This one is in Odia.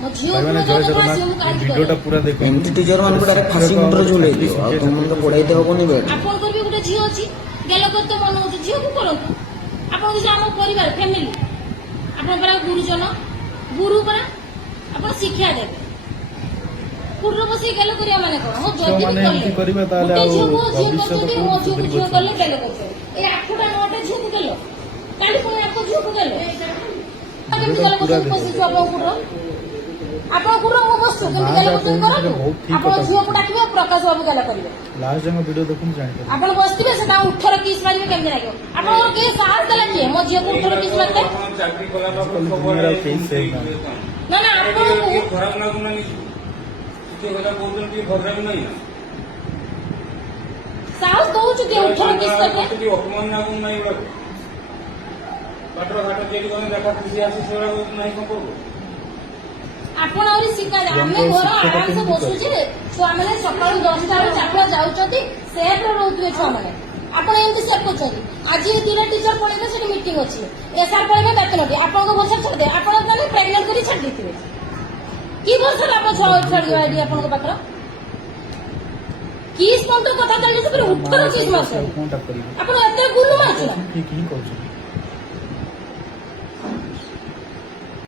ମୋ ଝିଅ ଭିଡିଓଟା ପୁରା ଦେଖ ଏମିତି ଟିଚର ମାନଙ୍କୁ ଡାଇରେକ୍ଟ ଫାଶୀ ମୁଣ୍ଡରେ ଝୁଲେଇ ଦିଅ ଆଉ ତମମାନଙ୍କୁ ପଢାଇତେ ହବନି ବେ। ଆପଣଙ୍କର ବି ଗୋଟେ ଝିଅ ଅଛି ଗେଲ କରି ତ ମନ ହଉଛି ଝିଅକୁ କରନ୍ତୁ। ଆପଣ କିଛି ଆମ ପରିବାର ଫ୍ୟାମିଲି ଆପଣ ପରା ଗୁରୁଜନ ଗୁରୁ ପରା ଆପଣ ଶିକ୍ଷା ଦେବେ। କୁଡର ବସି ଗେଲ କରିବା ମାନେ କଣ? ମୋ ଯଦି ବି କଲେ ଗୋଟେ ଝିଅକୁ ଝିଅ କରୁଛନ୍ତି ମୋ ଝିଅକୁ ଝିଅ କଲେ ଗେଲ କରୁଛନ୍ତି। ଏଇ 8ଟା 9ଟା ଝିଅକୁ ଗେଲ କାଲି ପୁଣି ଆଙ୍କ ଝିଅକୁ ଗେଲ କେମିତି ଗେଲ କରୁଛନ୍ତି ବସିଛୁ ଆପଣଙ୍କ କୁଡର ଆପଣ କୁଡର ମୁଁ ବସଛୁ କେମିତି ଗେଲ କରୁଛନ୍ତି କରନ୍ତୁ। ଆପଣ ଝିଅକୁ ଡାକିବେ ପ୍ରକାଶ ବାବୁ ଗେଲ କରିବେ ଲାଷ୍ଟ ଯାକ ଭିଡିଓ ଦେଖୁନ ଜାଣିପାରିବେ। ଆପଣ ବସିଥିବେ ସେଟା 18 କିସ୍ ମାରିବେ କେମିତି ଲାଗିବ? ଆପଣଙ୍କର କିଏ ସାହସ ଦେଲା କିଏ ମୋ ଝିଅକୁ 18 କିସ୍ ମାରିଲେ? ନା ନା ଆପଣଙ୍କୁ ଖରାପ ଲାଗୁନାହିଁ ଟିକେ କଥା କହୁଛନ୍ତି ଖରାପ ନାହିଁ ସାହସ ଦଉଛୁ କିଏ 18 କିସ୍ କରିବେ? ଅପମାନ ଲାଗୁନି ନାହିଁ ଗୁଡାକ ବାଟର ଘାଟ ତିଆରି କଲେ ଦେଖା ଖୁସି ଆସି ସେଗୁଡା ନାହିଁ କଣ କରିବୁ? ଆପଣ ଆହୁରି ଶିଖାଯାଏ ଆମେ ଘର ଆରାମସେ ବସୁଛେ ଛୁଆମାନେ ସକାଳୁ 10ଟା ରୁ 4ଟା ଯାଉଛନ୍ତି ସେଫ୍ରେ ରହୁଥିବେ ଛୁଆମାନେ ଆପଣ ଏମିତି ସେଫ୍ କରୁଛନ୍ତି। ଆଜି 2ଟା ଟିଚର ପଳେଇବେ ସେଠି ମିଟିଂ ଅଛି ଏସ୍ଆର୍ ପଳେଇବେ ବେତନଟି ଆପଣଙ୍କ ଭରସା ଛାଡ଼ିଦେବେ ଆପଣ ତାହେଲେ ପ୍ରେଗନେଣ୍ଟ କରି ଛାଡ଼ି ଦେଇଥିବେ କି ଭରସାରେ ଆପଣ ଛାଡ଼ିବା ଏଠି ଆପଣଙ୍କ ପାଖର କିସ୍ ପର୍ଯ୍ୟନ୍ତ କଥା ଚାଲିଛି 18 କିସ୍ ମାସ ଆପଣ ଏତେ ଗୁଲୁ ମାରୁଛ ଠିକ ହିଁ କରୁଛନ୍ତି।